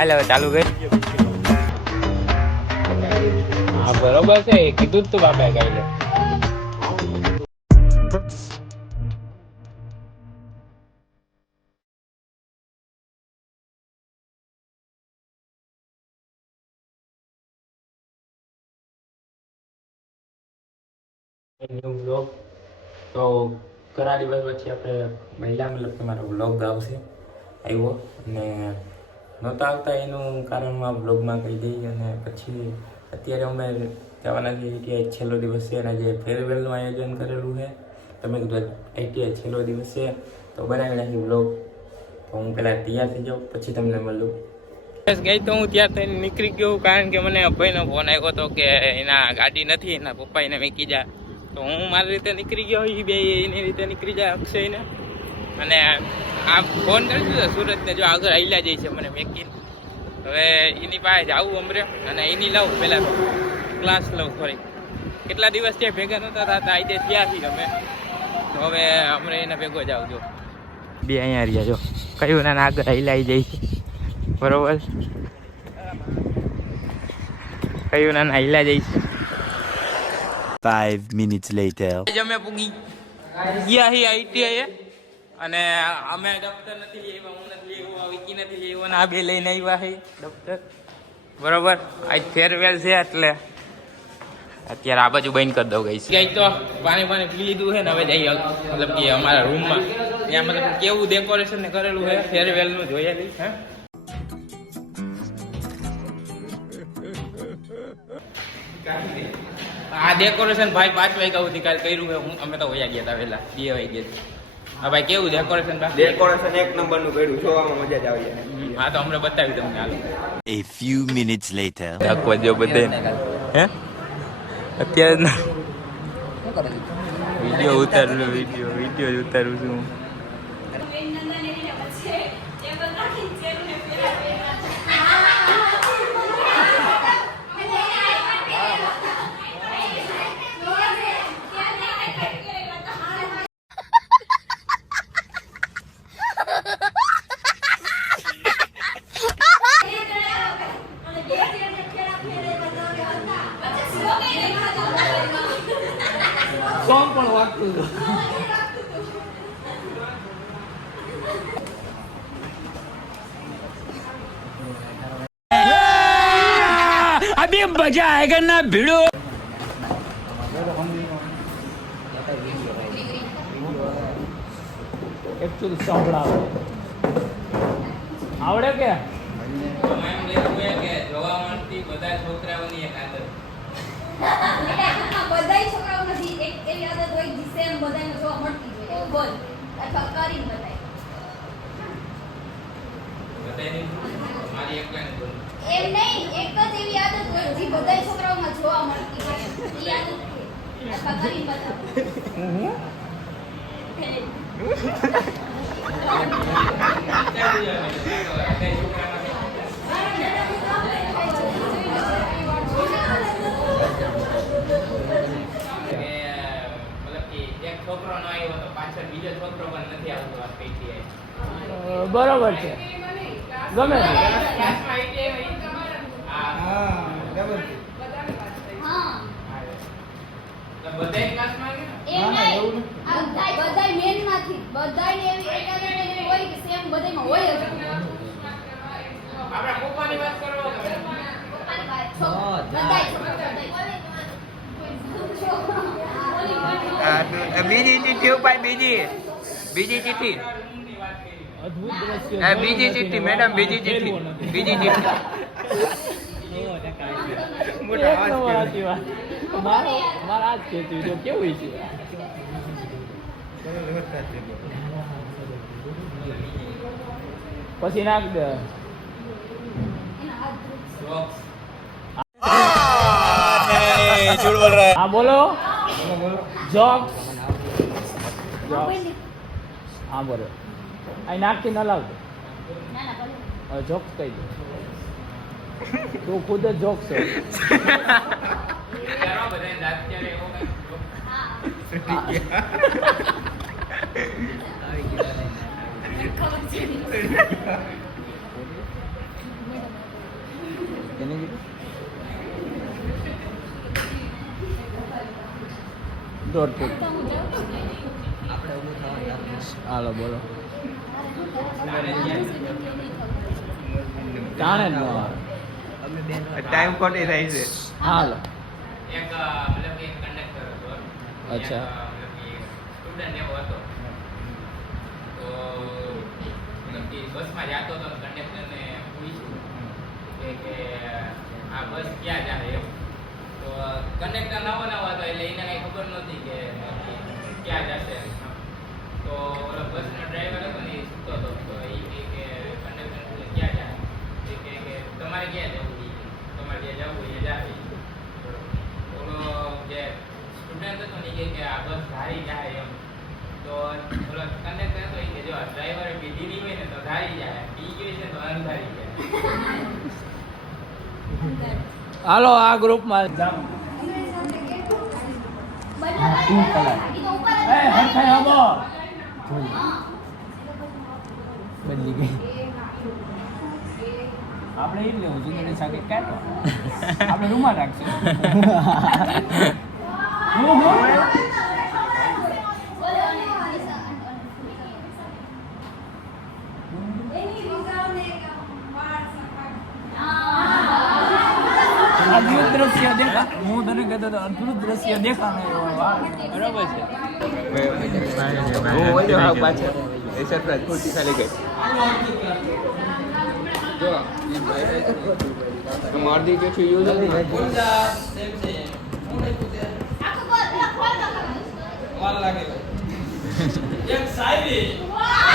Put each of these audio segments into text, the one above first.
હાલ હવે ચાલુ કરી. હા બરોબર છે, કીધું જ તું બાપા કઈ લે. વ્લોગ તો ઘણા દિવસ પછી આપણે મહિલા મતલબ તમારો વ્લોગ આવશે આવ્યો અને નહોતા આવતા એનું કારણ હું આ વ્લોગમાં કહી દઈ. અને પછી અત્યારે અમે જવાના છીએ કે છેલ્લો દિવસ છે અને જે ફેરવેલનું આયોજન કરેલું છે. તમે કીધું આઈટીઆઈ છેલ્લો દિવસ છે તો બનાવી નાખી વ્લોગ. તો હું પહેલાં તૈયાર થઈ જાઉં પછી તમને મળું. ગઈ તો હું ત્યાં થઈને નીકળી ગયો કારણ કે મને ભાઈનો ફોન આવ્યો હતો કે એના ગાડી નથી, એના પપ્પા એને મૂકી જાય. તો હું મારી રીતે નીકળી ગયો, એ બે એની રીતે નીકળી જાય અક્ષયને. અને આ ફોન કરી દીધો સુરતને, જો આગળ હાલ્યા જાય છે મને મેકીને. હવે એની પાસે જવું અમરે અને એની લઉં પહેલાં ક્લાસ લઉં થોડી. કેટલા દિવસ ત્યાં ભેગા નહોતા થતા, આજે થયા છીએ અમે. તો હવે અમરે એને ભેગો જાવ. જો બે અહીંયા રહ્યા, જો કયું નાના આગળ હાલ્યા જાય છે બરોબર, કયું નાના હાલ્યા જાય છે. 5 minutes later. અમે પૂગી ગયા હી આઈટીઆઈ અને અમે દફતર નથી લઈ આવ્યા, હું નથી લઈ આવ્યો, વિકી નથી લઈ આવ્યો, આ બે લઈને આવ્યા છે દફતર બરોબર. આજ ફેરવેલ છે એટલે અત્યારે આ બાજુ બંધ કરી દઉં ગઈ છે. તો પાણી પી લીધું છે ને હવે જઈએ મતલબ કે અમારા રૂમમાં. ત્યાં મતલબ કેવું ડેકોરેશન ને કરેલું છે ફેરવેલનું જોયેલી હે. આ ડેકોરેશન ભાઈ 5 વાગ્યા સુધી કાલ કર્યું છે. અમે તો વયા ગયા હતા વહેલા 2 વાગ્યા. હા ભાઈ કેવું ડેકોરેશન? ડેકોરેશન એક નંબરનું કર્યું, જોવામાં મજા જ આવી. હા તો અમને બતાવી તમને હાલ. A few minutes later. આખો જો બધે હે અત્યારે વિડીયો ઉતારું છું. કોણ પણ વાગતું अभी मजा आएगा ना भिड़ो. એકચ્યુઅલી સંભળાવે આવડે કે જોવા મળતી બધા છોકરાઓની એક આદત. બધાય છોકરાઓ નથી એક એવી આદત હોય જે સેમ બધાને જોવા મળતી હોય એવું બોલ અથવા કરીને બતાય. બધાની મારી એકલાને બોલ એમ નહીં, એક જ એવી આદત હોય જે બધાય છોકરાઓમાં જોવા મળતી હોય એ આદત છે અથવા કરીને બતાવ. છોકરો ન આવ્યો તો પાછળ બીજો છોકરો પણ નથી આવતો. આ પૈકી બરોબર છે, ગમે હા એમ નહીં, આ બધાય મેન માંથી બધાય એવી એક આદત એવી હોય કે સેમ બધાયમાં હોય જ. આપણા પપ્પાની વાત કરો. પપ્પાની વાત બધાય છોકરા બીજી ચિઠ્ઠી ઉપાય, બીજી ચિઠ્ઠી, અદ્ભુત દ્રશ્ય. બીજી ચિઠ્ઠી મેડમ, બીજી ચિઠ્ઠી. સાચી વાત. મારા જ કહેતું જો કેવું છે. પછી નાખ દે. હા બોલો. જોક્સ. હા બોલો. અહીં નાખથી ન લાવતો. હવે જોક્સ કહી દો. તું ખુદ જ જોક્સ છે. કેને કીધું દોઢ ફૂટ હાલો બોલો જાણે જ ન આવે ટાઈમ ખોટી થાય છે. હાલો એક મતલબ કે કંડક્ટર હતો. અચ્છા. સ્ટુડન્ટ એવો હતો. તો મતલબ કે બસમાં જતો હતો કંડક્ટરને પૂછ્યું કે આ બસ ક્યાં જાય એમ. તો કંડક્ટર નવો હતો એટલે એને કઈ ખબર નહોતી કે ક્યાં જશે. તો ઓલો બસનો ડ્રાઈવર હતો ને એ સૂતો હતો. તો એ કહે કે કંડક્ટર ક્યાં જાય? એ કહે કે તમારે ક્યાં જવું? તમારે જ્યાં જવું એ જાય. ઓલો જે સ્ટુડન્ટ હતો ને કે આ બસ ધારી જાય એમ. તો ઓલો કંડક્ટર હતો એ કે જો ડ્રાઈવર બીજી હોય ને તો ધારી જાય, બીજી હોય છે તો અંધારી જાય. હાલો આ ગ્રુપમાં બદલી ગઈ આપણે એટલે જુદા સાથે કાઢો આપણે રૂમમાં રાખશું અદ્ભુત દ્રશ્ય દેખા હું તને કહેતો હતો અદ્ભુત દ્રશ્ય દેખાને બરાબર છે હું ઓલો હાવ પાછળ એ સરપ્રાઈઝ ખોટી ખાલી ગઈ. જો મારદી કે છે યુઝ નથી.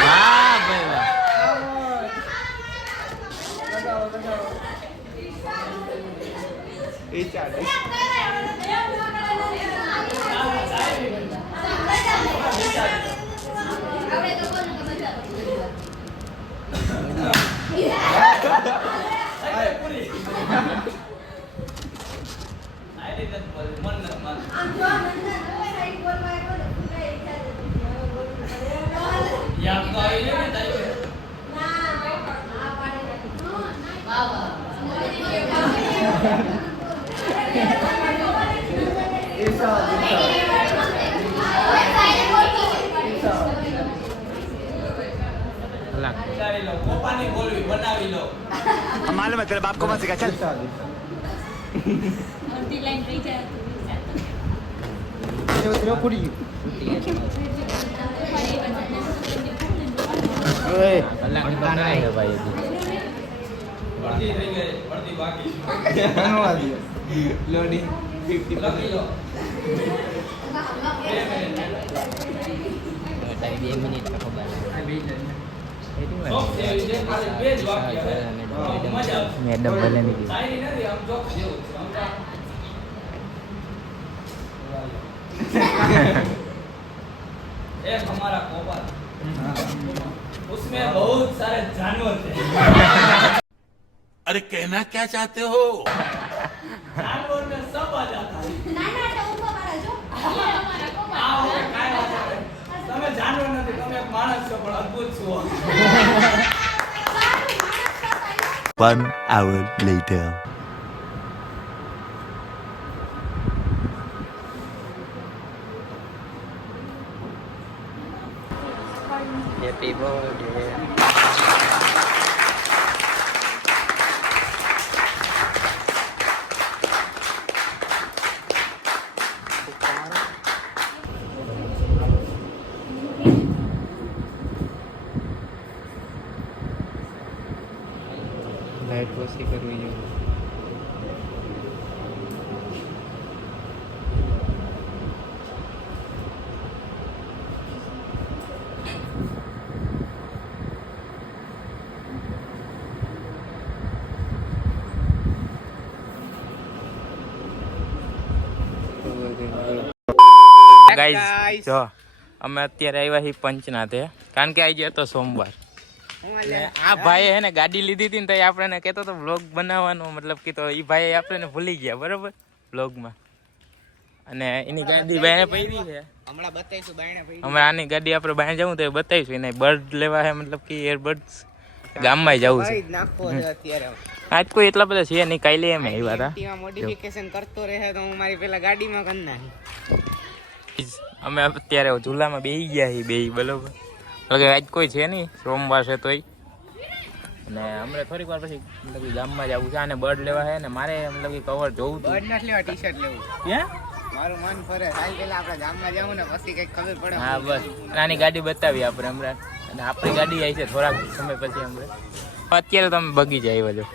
હા ભાઈ વાહ એ ચાલે. मालूम है तेरे बाप को मत सिखा चल લોડિંગ 50 મેડમ ભલે નહીં एक हमारा कोबा उसमें बहुत सारे जानवर थे अरे कहना क्या चाहते हो जानवर में सब आ जाता है તમે જાનવર નથી તમે એક માણસ છો પણ અદ્ભુત છો 1 hour later Happy birthday. Light ઓછી કરવી જોઈએ. ગાઈઝ જો અમે અત્યારે આવ્યા છીએ પંચનાથે કારણ કે આજે હતો સોમવાર એટલે આ ભાઈએ હે ને ગાડી લીધી હતી ને તો આપણે કહેતો હતો વ્લોગ બનાવવાનો મતલબ કે તો એ ભાઈ આપણે ભૂલી ગયા બરાબર વ્લોગમાં અને એની ગાડી બાયણે પડી છે હમણાં બતાઈશું બાયણે પડી. હમણાં આની ગાડી આપણે બહાર જવું તો એ બતાવીશું એને બર્ડ લેવા છે મતલબ કે એરબડ્સ ગામમાં જવું છે નાખવો છે અત્યારે આજ કોઈ એટલા બધા છે નહીં કાલે એમ આવ્યા હતા એમાં મોડિફિકેશન કરતો રહે તો હું મારી પેલા ગાડીમાં કરી નાખી અમે અત્યારે ઝૂલામાં બેસી ગયા છીએ બે બરોબર એટલે આજ કોઈ છે નહીં સોમવાર છે તોય અને અમને થોડીક વાર પછી મતલબ કે ગામમાં જવું છે અને બર્ડ લેવા છે ને મારે મતલબ કે કવર જોવું હતું બર્ડ નથી લેવા ટી-શર્ટ લેવું ક્યાં મારું મન ફરે હાલ પેલા આપણે ગામમાં જાવું ને પછી કઈક ખબર પડે હા બસ નાની ગાડી બતાવી આપણે હમણાં અને આપણી ગાડી આવી છે થોડાક સમય પછી હમણાં અત્યારે તમે બગીચા આવ્યા છો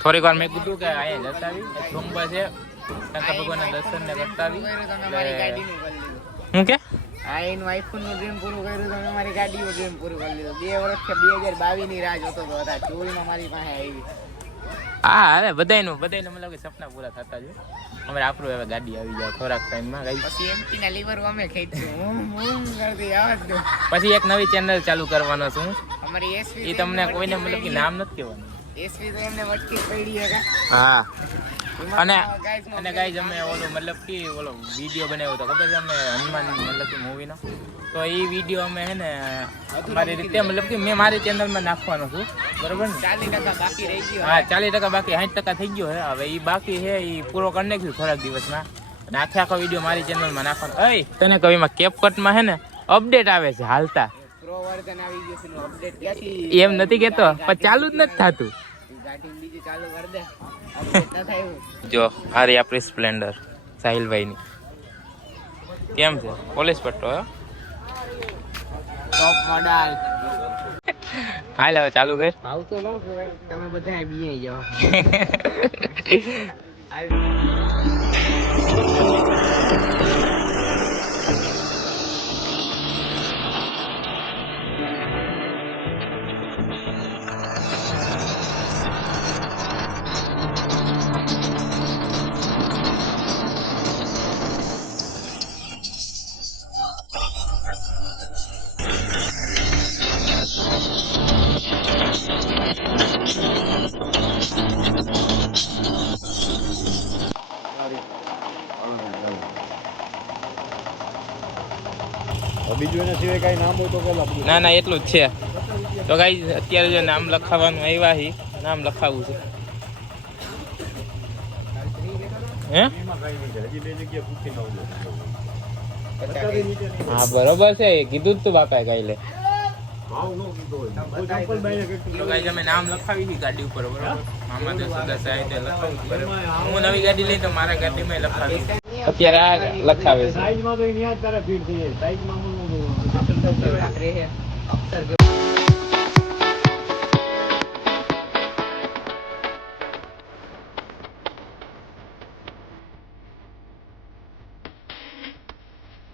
થોડીક વાર મેં કીધું કે અહીંયા જતા આવી સોમવાર છે શંકર ભગવાનના દર્શન ને કરતા આવી તમારી ગાડીનું કરી લીધું હું કે હા એનું આઈફોન નું ડ્રીમ પૂરું કર્યું તો મેં મારી ગાડીનું ડ્રીમ પૂરું કરી લીધું 2 વર્ષ કે 2022 ની રાહ જોતો હતો હતા 24 માં મારી પાસે આવી હા અરે બધાયનું મતલબ કે સપના પૂરા થતા છે અમારે આપણું હવે ગાડી આવી જાય થોડાક ટાઈમમાં ગઈ પછી એમટી ના લીવર અમે ખેંચ્યું હું કરતી આવાજ દો પછી એક નવી ચેનલ ચાલુ કરવાનો છું અમારી એસવી એ તમને કોઈને મતલબ કે નામ નથી કહેવાનું એસવી તો એમને વટકી પડી હે હા અને ગાઈઝ અમે ઓલો મતલબ કે ઓલો વિડીયો બનાવ્યો હતો ખબર છે અમે હનુમાન મતલબ કે મૂવીનો તો એ વિડીયો અમે હે ને મારી રીતે મતલબ કે મેં મારી ચેનલમાં નાખવાનો છું બરોબર ને 40% બાકી રહી ગયો હા 40% બાકી 60% થઈ ગયો છે હવે એ બાકી છે એ પૂરો કરી નાખ્યું થોડાક દિવસમાં અને આખો વિડીયો મારી ચેનલમાં નાખવાનો અય તને કવિમાં કેપકટમાં હે ને અપડેટ આવે છે હાલતા પ્રો વર્ઝન આવી ગયું છે અપડેટ ક્યાંથી એમ નથી કેતો પણ ચાલુ જ નથી થતું ગાડી બીજી ચાલુ કરી દે અપડેટ ન થાય એવું જો આ રહી આપણી સ્પ્લેન્ડર સાહિલભાઈની કેમ છે પોલીસ પટ્ટો હે ટોપ મોડલ હાલ હવે ચાલુ કર ભાવ તો લો તમે બધા બીએ જાઓ બીજું એના સિવાય કઈ નામ હોય તો પેલા ના એટલું જ છે તો ગાઈસ અત્યારે જે નામ લખાવવાનું આવ્યા છે નામ લખાવવું છે હે હા બરોબર છે કીધું જ તું બાપાએ કાલે તો ગાઈસ અમે નામ લખાવી છે ગાડી ઉપર બરોબર મામા તો સદા સાહેબ લખાવી બરોબર હું નવી ગાડી લઈ તો મારા ગાડીમાં લખાવી અત્યારે આ લખાવે છે સાઈઝમાં તો અહીંયા તારે ફીટ થઈ જાય સાઈઝમાં રહે